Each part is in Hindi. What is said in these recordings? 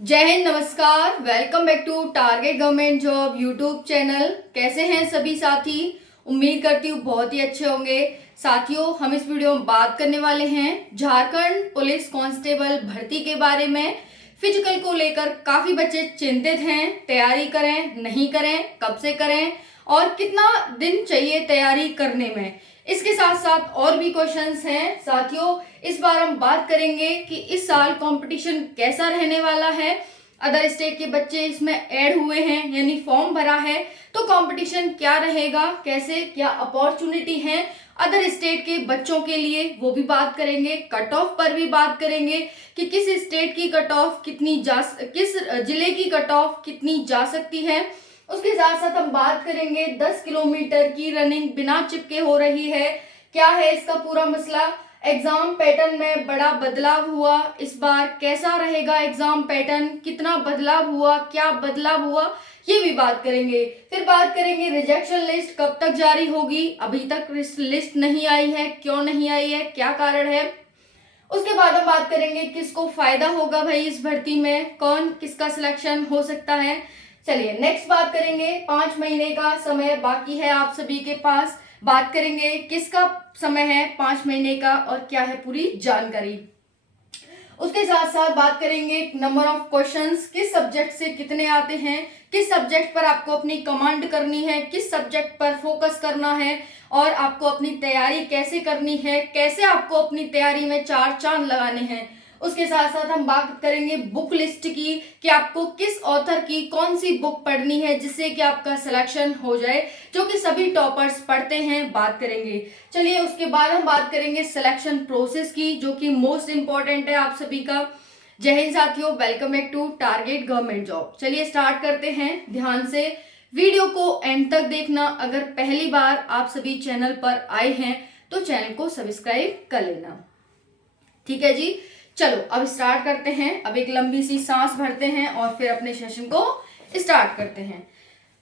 जय हिंद, नमस्कार। Welcome back to target government job YouTube channel. कैसे हैं सभी साथी? उम्मीद करती हूँ बहुत ही अच्छे होंगे। साथियों, हम इस वीडियो में बात करने वाले हैं झारखंड पुलिस कांस्टेबल भर्ती के बारे में। फिजिकल को लेकर काफी बच्चे चिंतित हैं। तैयारी करें, नहीं करें, कब से करें और कितना दिन चाहिए तैयारी करने में। इसके साथ साथ और भी क्वेश्चंस हैं साथियों। इस बार हम बात करेंगे कि इस साल कंपटीशन कैसा रहने वाला है। अदर स्टेट के बच्चे इसमें ऐड हुए हैं यानी फॉर्म भरा है, तो कंपटीशन क्या रहेगा, कैसे क्या अपॉर्चुनिटी है अदर स्टेट के बच्चों के लिए, वो भी बात करेंगे। कट ऑफ पर भी बात करेंगे कि किस स्टेट की कट ऑफ किस जिले की कट ऑफ कितनी जा सकती है। उसके साथ साथ हम बात करेंगे 10 किलोमीटर की रनिंग बिना चिपके हो रही है, क्या है इसका पूरा मसला। एग्जाम पैटर्न में बड़ा बदलाव हुआ, इस बार कैसा रहेगा एग्जाम पैटर्न, कितना बदलाव हुआ, क्या बदलाव हुआ, ये भी बात करेंगे। फिर बात करेंगे रिजेक्शन लिस्ट कब तक जारी होगी, अभी तक लिस्ट नहीं आई है, क्यों नहीं आई है, क्या कारण है। उसके बाद हम बात करेंगे किसको फायदा होगा भाई इस भर्ती में, कौन किसका सिलेक्शन हो सकता है। चलिए नेक्स्ट बात करेंगे। 5 महीने का समय बाकी है आप सभी के पास। बात करेंगे किसका समय है 5 महीने का और क्या है पूरी जानकारी। उसके साथ साथ बात करेंगे नंबर ऑफ क्वेश्चंस, किस सब्जेक्ट से कितने आते हैं, किस सब्जेक्ट पर आपको अपनी कमांड करनी है, किस सब्जेक्ट पर फोकस करना है और आपको अपनी तैयारी कैसे करनी है, कैसे आपको अपनी तैयारी में 4 चांद लगाने हैं। उसके साथ साथ हम बात करेंगे बुक लिस्ट की कि आपको किस ऑथर की कौन सी बुक पढ़नी है जिससे कि आपका सिलेक्शन हो जाए, जो कि सभी टॉपर्स पढ़ते हैं, बात करेंगे। चलिए उसके बाद हम बात करेंगे सिलेक्शन प्रोसेस की, जो कि मोस्ट इंपॉर्टेंट है आप सभी का। जय हिंद साथियों, welcome back to target government job. चलिए स्टार्ट करते हैं। ध्यान से वीडियो को एंड तक देखना। अगर पहली बार आप सभी चैनल पर आए हैं तो चैनल को सब्सक्राइब कर लेना, ठीक है जी। चलो अब स्टार्ट करते हैं। अब एक लंबी सी सांस भरते हैं और फिर अपने सेशन को स्टार्ट करते हैं।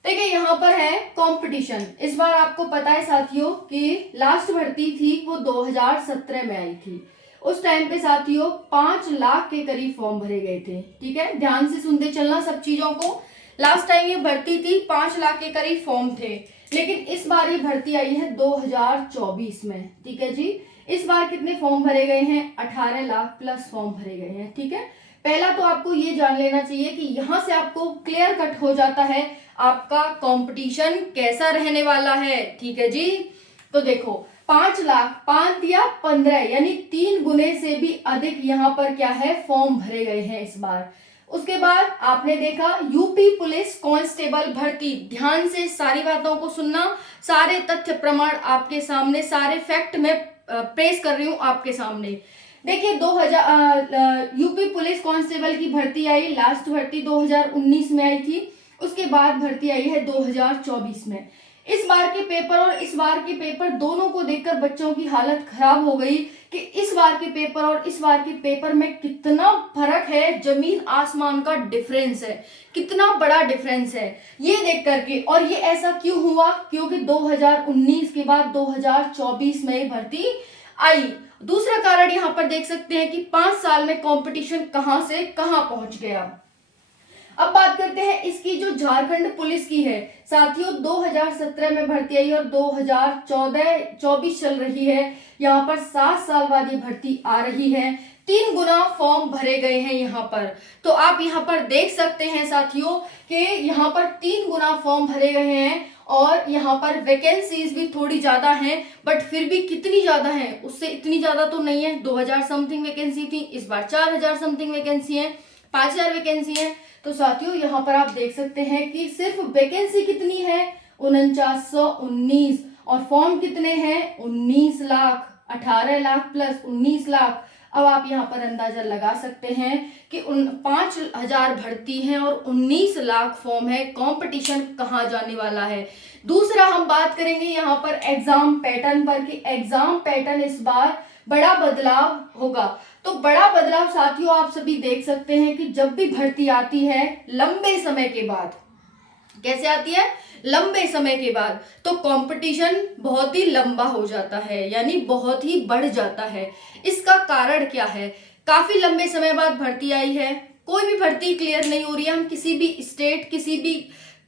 देखिए यहाँ पर है कंपटीशन। इस बार आपको पता है साथियों कि लास्ट भर्ती थी वो 2017 में आई थी। उस टाइम पे साथियों 5 लाख के करीब फॉर्म भरे गए थे, ठीक है। ध्यान से सुनते चलना सब चीजों को। लास्ट टाइम ये भर्ती थी 5 लाख के करीब फॉर्म थे, लेकिन इस बार ये भर्ती आई है 2024 में, ठीक है जी। इस बार कितने फॉर्म भरे गए हैं? 18 लाख प्लस फॉर्म भरे गए हैं, ठीक है। पहला तो आपको ये जान लेना चाहिए कि यहाँ से आपको क्लियर कट हो जाता है आपका कंपटीशन कैसा रहने वाला है, ठीक है जी। तो देखो 5 लाख 5 या 15 यानी 3 गुने से भी अधिक यहाँ पर क्या है फॉर्म भरे गए हैं इस बार। उसके बाद आपने देखा यूपी पुलिस कांस्टेबल भर्ती। ध्यान से सारी बातों को सुनना, सारे तथ्य प्रमाण आपके सामने, सारे फैक्ट में प्रेस कर रही हूं आपके सामने। देखिए 2000 यूपी पुलिस कांस्टेबल की भर्ती आई, लास्ट भर्ती 2019 में आई थी। उसके बाद भर्ती आई है 2024 में। इस बार के पेपर और इस बार के पेपर दोनों को देखकर बच्चों की हालत खराब हो गई कि इस बार के पेपर और इस बार के पेपर में कितना फर्क है, जमीन आसमान का डिफरेंस है, कितना बड़ा डिफरेंस है ये देख करके। और ये ऐसा क्यों हुआ? क्योंकि 2019 के बाद 2024 में भर्ती आई। दूसरा कारण यहाँ पर देख सकते हैं कि 5 साल में कंपटीशन कहां से कहां पहुंच गया। अब बात करते हैं इसकी जो झारखंड पुलिस की है साथियों, 2017 में भर्ती आई और 2024 चल रही है। यहाँ पर 7 साल बाद ये भर्ती आ रही है। 3 गुना फॉर्म भरे गए हैं यहाँ पर। तो आप यहाँ पर देख सकते हैं साथियों कि यहाँ पर 3 गुना फॉर्म भरे गए हैं और यहाँ पर वैकेंसीज भी थोड़ी ज्यादा हैं, बट फिर भी कितनी ज्यादा है उससे इतनी ज्यादा तो नहीं है। 2000 समथिंग वैकेंसी थी, इस बार 4000 समथिंग वैकेंसी है, 5000 वैकेंसी है। तो साथियों यहाँ पर आप देख सकते हैं कि सिर्फ वैकेंसी कितनी है 4919 और फॉर्म कितने हैं 19 लाख, 18 लाख प्लस 19 लाख। अब आप यहाँ पर अंदाजा लगा सकते हैं कि 5000 भर्ती हैं और 19 लाख फॉर्म है। कंपटीशन कहाँ जाने वाला है। दूसरा हम बात करेंगे यहाँ पर एग्जाम पैटर्न पर कि एग्जाम पैटर्न इस बार बड़ा बदलाव होगा। तो बड़ा बदलाव साथियों आप सभी देख सकते हैं कि जब भी भर्ती आती है लंबे समय के बाद, कैसे आती है लंबे समय के बाद, तो कंपटीशन बहुत ही लंबा हो जाता है यानी बहुत ही बढ़ जाता है। इसका कारण क्या है? काफी लंबे समय बाद भर्ती आई है, कोई भी भर्ती क्लियर नहीं हो रही है। हम किसी भी स्टेट, किसी भी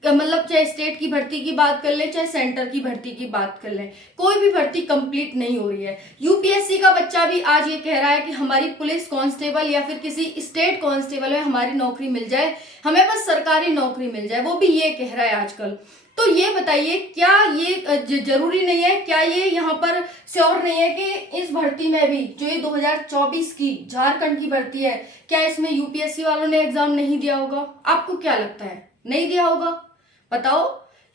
मतलब चाहे स्टेट की भर्ती की बात कर लें, चाहे सेंटर की भर्ती की बात कर लें, कोई भी भर्ती कंप्लीट नहीं हो रही है। यूपीएससी का बच्चा भी आज ये कह रहा है कि हमारी पुलिस कांस्टेबल या फिर किसी स्टेट कांस्टेबल में हमारी नौकरी मिल जाए, हमें बस सरकारी नौकरी मिल जाए, वो भी ये कह रहा है आजकल। तो ये बताइए, क्या ये जरूरी नहीं है, क्या ये यहाँ पर श्योर नहीं है कि इस भर्ती में भी, जो ये 2024 की झारखंड की भर्ती है, क्या इसमें यूपीएससी वालों ने एग्जाम नहीं दिया होगा? आपको क्या लगता है, नहीं दिया होगा? बताओ।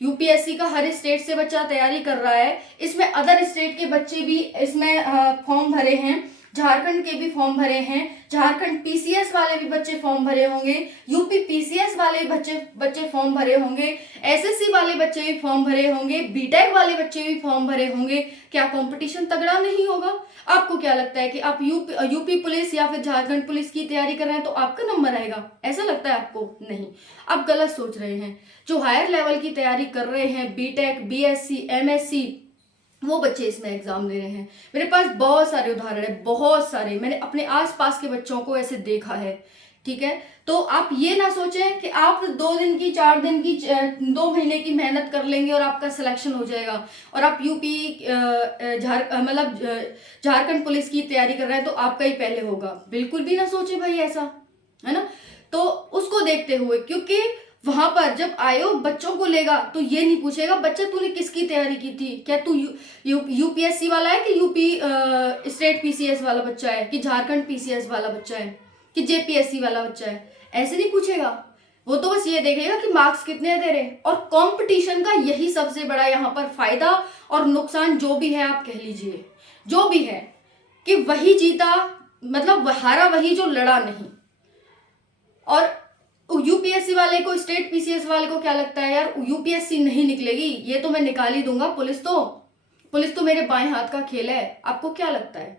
यूपीएससी का हर स्टेट से बच्चा तैयारी कर रहा है, इसमें अदर स्टेट के बच्चे भी इसमें फॉर्म भरे हैं, झारखंड के भी फॉर्म भरे हैं, झारखंड पीसीएस वाले भी बच्चे फॉर्म भरे होंगे, यूपी पीसीएस वाले बच्चे फॉर्म भरे होंगे, एसएससी वाले बच्चे भी फॉर्म भरे होंगे, बीटेक वाले बच्चे भी फॉर्म भरे होंगे। क्या कंपटीशन तगड़ा नहीं होगा? आपको क्या लगता है कि आप यूपी पुलिस या फिर झारखंड पुलिस की तैयारी कर रहे हैं तो आपका नंबर आएगा? ऐसा लगता है आपको? नहीं, आप गलत सोच रहे हैं। जो हायर लेवल की तैयारी कर रहे हैं, बीटेक, बीएससी, एमएससी, वो बच्चे इसमें एग्जाम दे रहे हैं। मेरे पास बहुत सारे उदाहरण है, बहुत सारे, मैंने अपने आसपास के बच्चों को ऐसे देखा है। ठीक है, तो आप ये ना सोचें कि आप 2 दिन की, 4 दिन की, 2 महीने की मेहनत कर लेंगे और आपका सिलेक्शन हो जाएगा और आप यूपी मतलब झारखंड पुलिस की तैयारी कर रहे हैं तो आपका ही पहले होगा। बिल्कुल भी ना सोचे भाई ऐसा, है ना। तो उसको देखते हुए, क्योंकि वहां पर जब आयोग बच्चों को लेगा तो ये नहीं पूछेगा बच्चा तूने किसकी तैयारी की थी, क्या तू यूपीएससी वाला है कि यूपी स्टेट पीसीएस वाला बच्चा है, कि झारखंड पीसीएस वाला बच्चा है, कि जेपीएससी वाला बच्चा है, ऐसे नहीं पूछेगा। वो तो बस ये देखेगा कि मार्क्स कितने दे रहे। और कंपटीशन का यही सबसे बड़ा यहाँ पर फायदा और नुकसान जो भी है, आप कह लीजिए जो भी है, कि वही जीता, मतलब हारा वही जो लड़ा नहीं। और यूपीएससी वाले को, स्टेट पीसीएस वाले को क्या लगता है, यार यूपीएससी नहीं निकलेगी, ये तो मैं निकाल ही दूंगा, पुलिस तो मेरे बाएं हाथ का खेल है। आपको क्या लगता है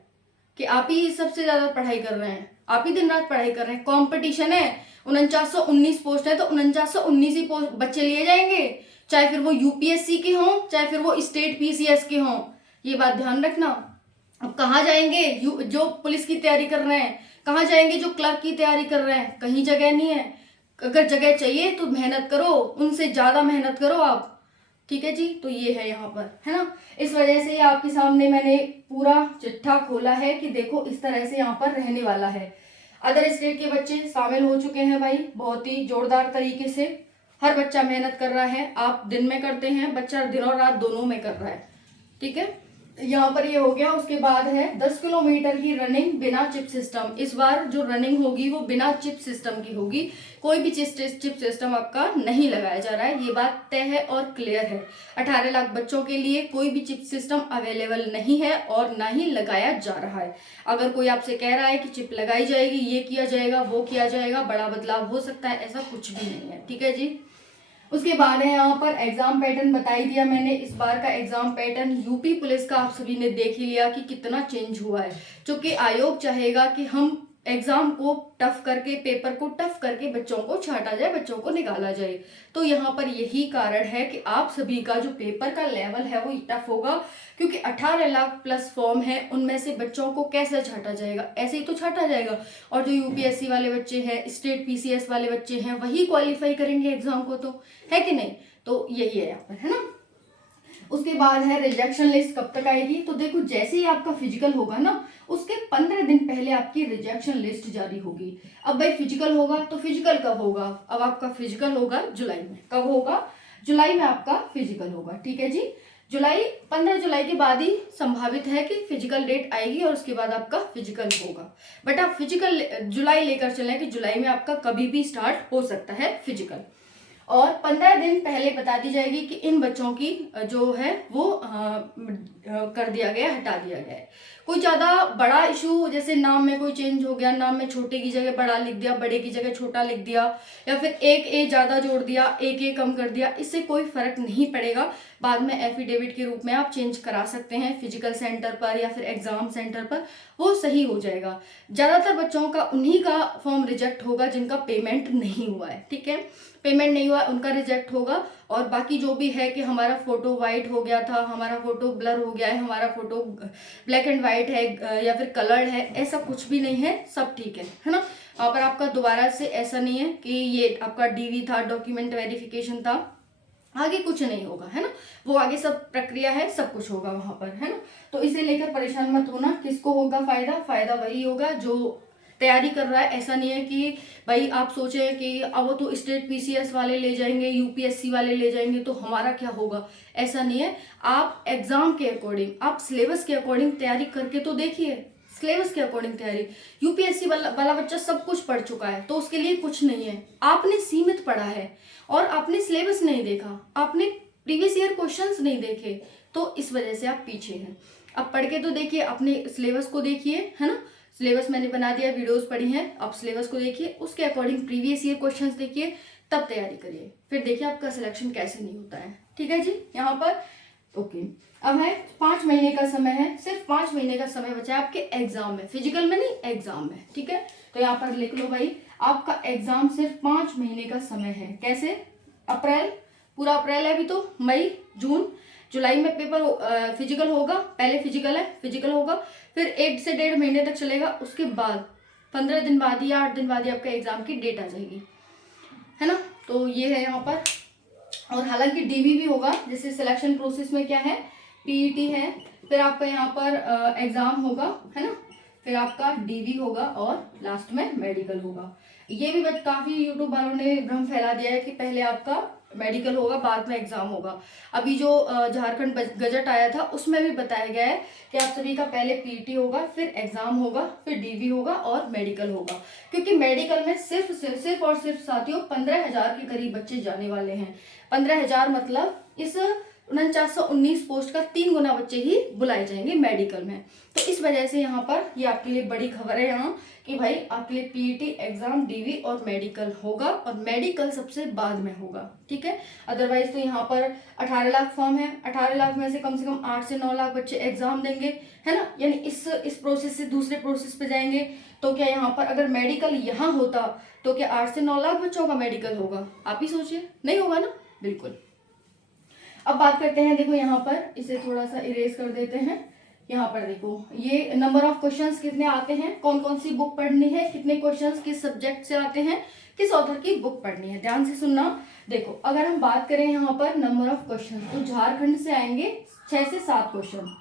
कि आप ही सबसे ज्यादा पढ़ाई कर रहे हैं, आप ही दिन रात पढ़ाई कर रहे हैं? कंपटीशन है, 4919 पोस्ट है तो 4919 ही पोस्ट बच्चे लिए जाएंगे, चाहे फिर वो यूपीएससी के हों, चाहे फिर वो स्टेट पीसीएस के हों। ये बात ध्यान रखना। अब कहाँ जाएंगे जो पुलिस की तैयारी कर रहे हैं, कहाँ जाएंगे जो क्लर्क की तैयारी कर रहे हैं? कहीं जगह नहीं है। अगर जगह चाहिए तो मेहनत करो, उनसे ज्यादा मेहनत करो आप। ठीक है जी, तो ये है यहाँ पर, है ना। इस वजह से आपके सामने मैंने पूरा चिट्ठा खोला है कि देखो इस तरह से यहाँ पर रहने वाला है। अदर स्टेट के बच्चे शामिल हो चुके हैं भाई, बहुत ही जोरदार तरीके से। हर बच्चा मेहनत कर रहा है। आप दिन में करते हैं, बच्चा दिन और रात दोनों में कर रहा है। ठीक है, यहाँ पर ये हो गया। उसके बाद है 10 किलोमीटर की रनिंग बिना चिप सिस्टम। इस बार जो रनिंग होगी वो बिना चिप सिस्टम की होगी, कोई भी चिप सिस्टम आपका नहीं लगाया जा रहा है, ये बात तय है और क्लियर है। 18 लाख बच्चों के लिए कोई भी चिप सिस्टम अवेलेबल नहीं है और ना ही लगाया जा रहा है। अगर कोई आपसे कह रहा है कि चिप लगाई जाएगी, ये किया जाएगा, वो किया जाएगा, बड़ा बदलाव हो सकता है, ऐसा कुछ भी नहीं है। ठीक है जी। उसके बाद है यहाँ पर एग्जाम पैटर्न बताई दिया मैंने। इस बार का एग्जाम पैटर्न यूपी पुलिस का आप सभी ने देख ही लिया कि कितना चेंज हुआ है, जो कि आयोग चाहेगा कि हम एग्जाम को टफ करके, पेपर को टफ करके बच्चों को छांटा जाए, बच्चों को निकाला जाए। तो यहाँ पर यही कारण है कि आप सभी का जो पेपर का लेवल है वो टफ होगा, क्योंकि 18 लाख प्लस फॉर्म है, उनमें से बच्चों को कैसे छांटा जाएगा? ऐसे ही तो छांटा जाएगा। और जो यूपीएससी वाले बच्चे हैं, स्टेट पीसीएस वाले बच्चे हैं, वही क्वालिफाई करेंगे एग्जाम को, तो है कि नहीं। तो यही है यहाँ पर, है ना। उसके बाद है रिजेक्शन लिस्ट कब तक आएगी? तो देखो, जैसे ही आपका फिजिकल होगा ना, उसके 15 दिन पहले आपकी रिजेक्शन लिस्ट जारी होगी। अब भाई फिजिकल होगा तो फिजिकल कब होगा? अब आपका फिजिकल होगा जुलाई में। कब होगा? जुलाई में आपका फिजिकल होगा। ठीक है जी, 15 जुलाई के बाद ही संभावित है कि फिजिकल डेट आएगी और उसके बाद आपका फिजिकल होगा। बट आप फिजिकल जुलाई लेकर चलें कि जुलाई में आपका कभी भी स्टार्ट हो सकता है फिजिकल। और 15 दिन पहले बता दी जाएगी कि इन बच्चों की जो है वो कर दिया गया, हटा दिया गया है। कोई ज़्यादा बड़ा इशू, जैसे नाम में कोई चेंज हो गया, नाम में छोटे की जगह बड़ा लिख दिया, बड़े की जगह छोटा लिख दिया, या फिर एक ए ज़्यादा जोड़ दिया, एक ए कम कर दिया, इससे कोई फर्क नहीं पड़ेगा। बाद में एफिडेविट के रूप में आप चेंज करा सकते हैं फिजिकल सेंटर पर या फिर एग्जाम सेंटर पर, वो सही हो जाएगा। ज़्यादातर बच्चों का उन्हीं का फॉर्म रिजेक्ट होगा जिनका पेमेंट नहीं हुआ है, ठीक है, पेमेंट नहीं हुआ उनका रिजेक्ट होगा। और बाकी जो भी है कि हमारा फोटो वाइट हो गया था, हमारा फोटो ब्लर हो गया है, हमारा फोटो ब्लैक एंड वाइट है या फिर कलर्ड है, ऐसा कुछ भी नहीं है, सब ठीक है ना। पर आपका दोबारा से ऐसा नहीं है कि ये आपका डीवी था, डॉक्यूमेंट वेरिफिकेशन था, आगे कुछ नहीं होगा, है ना। वो आगे सब प्रक्रिया है, सब कुछ होगा वहां पर, है ना। तो इसे लेकर परेशान मत होना। किसको होगा फायदा? फायदा वही होगा जो तैयारी कर रहा है। ऐसा नहीं है कि भाई आप सोचे कि अब वो तो स्टेट पीसीएस वाले ले जाएंगे, यूपीएससी वाले ले जाएंगे तो हमारा क्या होगा, ऐसा नहीं है। आप एग्जाम के अकॉर्डिंग, आप सिलेबस के अकॉर्डिंग तैयारी करके तो देखिए, सिलेबस के अकॉर्डिंग तैयारी। यूपीएससी वाला बच्चा सब कुछ पढ़ चुका है तो उसके लिए कुछ नहीं है, आपने सीमित पढ़ा है और आपने सिलेबस नहीं देखा, आपने प्रीवियस ईयर क्वेश्चंस नहीं देखे, तो इस वजह से आप पीछे हैं। अब पढ़ के तो देखिए, अपने सिलेबस को देखिए, है ना। सिलेबस मैंने बना दिया, वीडियोस पढ़ी हैं, आप सिलेबस को देखिए, उसके अकॉर्डिंग प्रीवियस ईयर क्वेश्चंस देखिए, तब तैयारी करिए, फिर देखिए आपका सिलेक्शन कैसे नहीं होता है। ठीक है जी, यहाँ पर ओके। अब है 5 महीने का समय है, सिर्फ 5 महीने का समय बचा है आपके एग्जाम में, फिजिकल में नहीं, एग्जाम में, ठीक है। तो यहाँ पर लिख लो भाई, आपका एग्जाम सिर्फ 5 महीने का समय है। कैसे? अप्रैल, पूरा अप्रैल है अभी तो, मई, जून, जुलाई में पेपर फिजिकल होगा, पहले फिजिकल है, फिजिकल होगा, फिर 1 से 1.5 महीने तक चलेगा, उसके बाद 15 दिन बाद या 8 दिन बाद ही आपका एग्जाम की डेट आ जाएगी, है ना। तो ये है यहाँ पर। और हालांकि डीवी भी होगा, जैसे सिलेक्शन प्रोसेस में क्या है, पीईटी है, फिर आपका यहाँ पर एग्जाम होगा, है ना, फिर आपका डीवी होगा और लास्ट में मेडिकल होगा। ये भी काफी यूट्यूब वालों ने भ्रम फैला दिया है कि पहले आपका मेडिकल होगा बाद में एग्जाम होगा। अभी जो झारखंड गजट आया था उसमें भी बताया गया है कि आप सभी का पहले पीटी होगा, फिर एग्जाम होगा, फिर डीवी होगा और मेडिकल होगा। क्योंकि मेडिकल में सिर्फ और सिर्फ साथियों 15,000 के करीब बच्चे जाने वाले हैं। 15,000 मतलब इस 4919 पोस्ट का 3 गुना बच्चे ही बुलाए जाएंगे मेडिकल में। तो इस वजह से यहाँ पर ये आपके लिए बड़ी खबर है यहाँ कि भाई आपके लिए पीईटी, एग्जाम, डीवी और मेडिकल होगा, और मेडिकल सबसे बाद में होगा, ठीक है। अदरवाइज तो यहाँ पर 18 लाख फॉर्म है, 18 लाख में से कम 8 से 9 लाख बच्चे एग्जाम देंगे, है ना। यानी इस प्रोसेस से दूसरे प्रोसेस पे जाएंगे। तो क्या यहाँ पर अगर मेडिकल यहाँ होता तो क्या 8 से 9 लाख बच्चों का मेडिकल होगा? आप ही सोचिए, नहीं होगा ना, बिल्कुल। अब बात करते हैं, देखो यहाँ पर इसे थोड़ा सा इरेज कर देते हैं। यहाँ पर देखो ये नंबर ऑफ क्वेश्चंस कितने आते हैं, कौन कौन सी बुक पढ़नी है, कितने क्वेश्चंस किस सब्जेक्ट से आते हैं, किस ऑथर की बुक पढ़नी है, ध्यान से सुनना। देखो अगर हम बात करें यहाँ पर नंबर ऑफ क्वेश्चन, तो झारखंड से आएंगे 6 से 7 क्वेश्चन,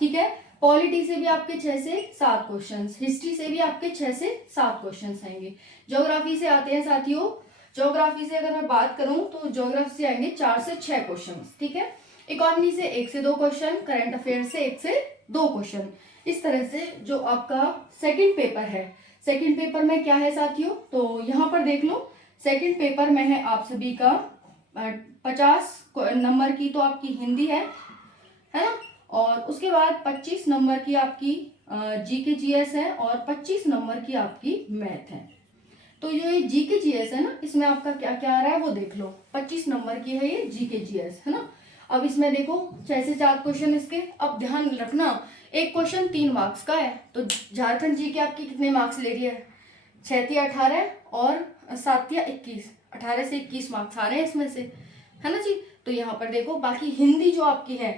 ठीक है। पॉलिटी से भी आपके 6 से 7 क्वेश्चन, हिस्ट्री से भी आपके 6 से 7 क्वेश्चन आएंगे, ज्योग्राफी से आते हैं साथियों। ज्योग्राफी से अगर मैं बात करूं तो ज्योग्राफी से आएंगे 4 से 6 क्वेश्चन, ठीक है। इकोनॉमी से 1 से 2 क्वेश्चन, करंट अफेयर से 1 से 2 क्वेश्चन। इस तरह से जो आपका सेकंड पेपर है, सेकंड पेपर में क्या है साथियों, तो यहाँ पर देख लो, सेकंड पेपर में है आप सभी का 50 नंबर की तो आपकी हिंदी है ना, और उसके बाद 25 नंबर की आपकी जीके जीएस है और 25 नंबर की आपकी मैथ है। तो ये जीके जीएस है ना, इसमें आपका क्या क्या आ रहा है वो देख लो, 25 नंबर की है ये जीके जीएस, है ना। अब इसमें देखो 6 से 4 क्वेश्चन इसके। अब ध्यान रखना, एक क्वेश्चन 3 मार्क्स का है, तो झारखंड जीके आपकी कितने मार्क्स ले रही है, 6 या 18 और 7 या 21, 18 से 21 मार्क्स आ रहे हैं इसमें से, है ना जी। तो यहाँ पर देखो बाकी हिंदी जो आपकी है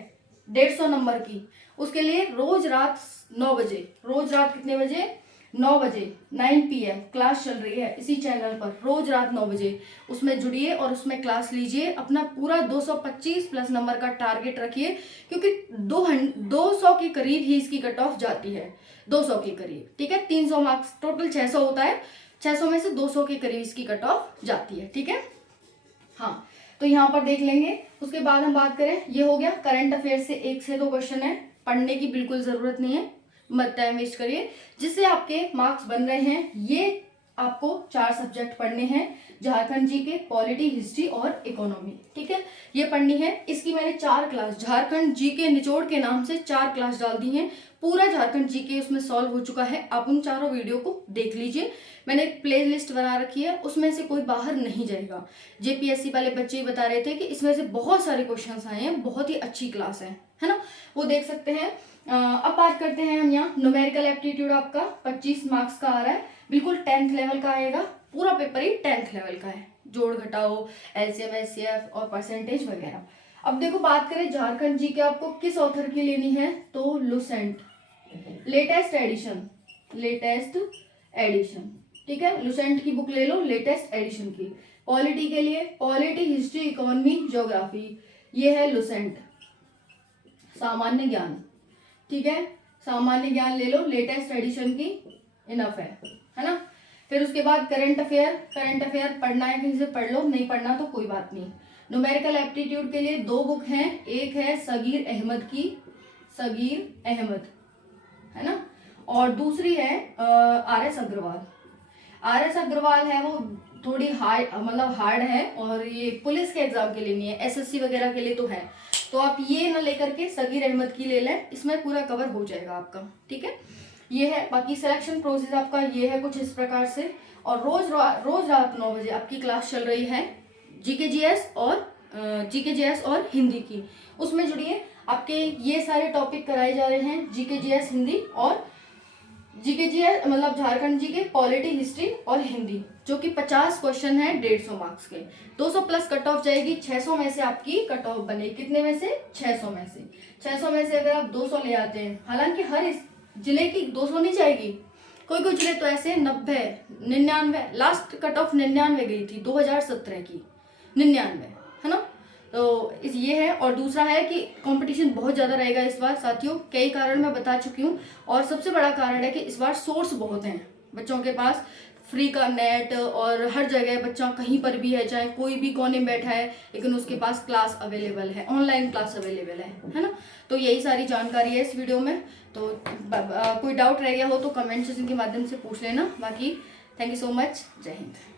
150 नंबर की, उसके लिए रोज रात 9 बजे, रोज रात कितने बजे, 9 बजे 9 PM क्लास चल रही है इसी चैनल पर, रोज रात 9 बजे उसमें जुड़िए और उसमें क्लास लीजिए। अपना पूरा 225 प्लस नंबर का टारगेट रखिए, क्योंकि 200 के करीब ही इसकी कट ऑफ जाती है, 200 के करीब, ठीक है। 300 मार्क्स टोटल 600 होता है, 600 में से 200 के करीब इसकी कट ऑफ जाती है, ठीक है। हाँ, तो यहाँ पर देख लेंगे। उसके बाद हम बात करें, ये हो गया करंट अफेयर से 1 से 2 क्वेश्चन है, पढ़ने की बिल्कुल जरूरत नहीं है, मत टाइम वेस्ट करिए, जिससे आपके मार्क्स बन रहे हैं ये आपको 4 सब्जेक्ट पढ़ने हैं, झारखंड जीके, पॉलिटी, हिस्ट्री और इकोनॉमी। ठीक है, ये पढ़नी है। इसकी मैंने 4 क्लास झारखंड जीके निचोड़ के नाम से 4 क्लास डाल दी हैं। पूरा झारखंड जीके उसमें सॉल्व हो चुका है, आप उन चारों वीडियो को देख लीजिए। मैंने एक प्ले लिस्ट बना रखी है, उसमें से कोई बाहर नहीं जाएगा। जेपीएससी वाले बच्चे ही बता रहे थे कि इसमें से बहुत सारे क्वेश्चंस आए हैं, बहुत ही अच्छी क्लास है ना, वो देख सकते हैं। अब बात करते हैं हम यहाँ न्यूमेरिकल एप्टीट्यूड। आपका 25 मार्क्स का आ रहा है, बिल्कुल 10th लेवल का आएगा। पूरा पेपर ही 10th लेवल का है, जोड़ घटाओ, एलसीएम एचसीएफ और परसेंटेज वगैरह। अब देखो बात करें झारखंड जी के आपको किस ऑथर की लेनी है, तो लुसेंट लेटेस्ट एडिशन। ठीक है, लुसेंट की बुक ले लो, लेटेस्ट एडिशन की। पॉलिटी के लिए पॉलिटी, हिस्ट्री, इकोनॉमी, ज्योग्राफी, ये है लुसेंट। सामान्य ज्ञान, ठीक है, सामान्य ज्ञान ले लो, लेटेस्ट एडिशन की, इनफ है ना। फिर उसके बाद करंट अफेयर पढ़ना है कहीं से पढ़ लो, नहीं पढ़ना तो कोई बात नहीं। न्यूमेरिकल एप्टीट्यूड के लिए 2 बुक हैं, एक है सगीर अहमद की, सगीर अहमद है ना, और दूसरी है आर.एस. अग्रवाल। आर.एस. अग्रवाल है वो थोड़ी हार्ड है, और ये पुलिस के एग्जाम के लिए नहीं है, एसएससी वगैरह के लिए तो है। तो आप ये ना लेकर के सगीर अहमद की ले लें, इसमें पूरा कवर हो जाएगा आपका। ठीक है, ये है। बाकी सिलेक्शन प्रोसेस आपका ये है कुछ इस प्रकार से। और रोज रात 9 बजे आपकी क्लास चल रही है जीके जीएस और हिंदी की, उसमें जुड़िए। आपके ये सारे टॉपिक कराए जा रहे हैं, जीके जीएस हिंदी और जीके जीएस मतलब झारखंड जी के पॉलिटी, हिस्ट्री और हिंदी, जो कि 50 क्वेश्चन है 150 मार्क्स के। 200 प्लस कट ऑफ जाएगी, 600 में से आपकी कट ऑफ बनेगी। कितने में से? 600 में से। 600 में से अगर आप 200 ले आते हैं, हालांकि हर इस जिले की 200 नहीं जाएगी, कोई जिले तो ऐसे 90, 99, लास्ट कट ऑफ 99 गई थी 2017 की, 99 है ना। तो ये है। और दूसरा है कि कंपटीशन बहुत ज़्यादा रहेगा इस बार साथियों, कई कारण मैं बता चुकी हूँ। और सबसे बड़ा कारण है कि इस बार सोर्स बहुत हैं बच्चों के पास, फ्री का नेट, और हर जगह बच्चा कहीं पर भी है, चाहे कोई भी कोने में बैठा है, लेकिन उसके पास क्लास अवेलेबल है, ऑनलाइन क्लास अवेलेबल है ना। तो यही सारी जानकारी है इस वीडियो में। तो कोई डाउट रह गया हो तो कमेंट सेक्शन के माध्यम से पूछ लेना। बाकी थैंक यू सो मच, जय हिंद।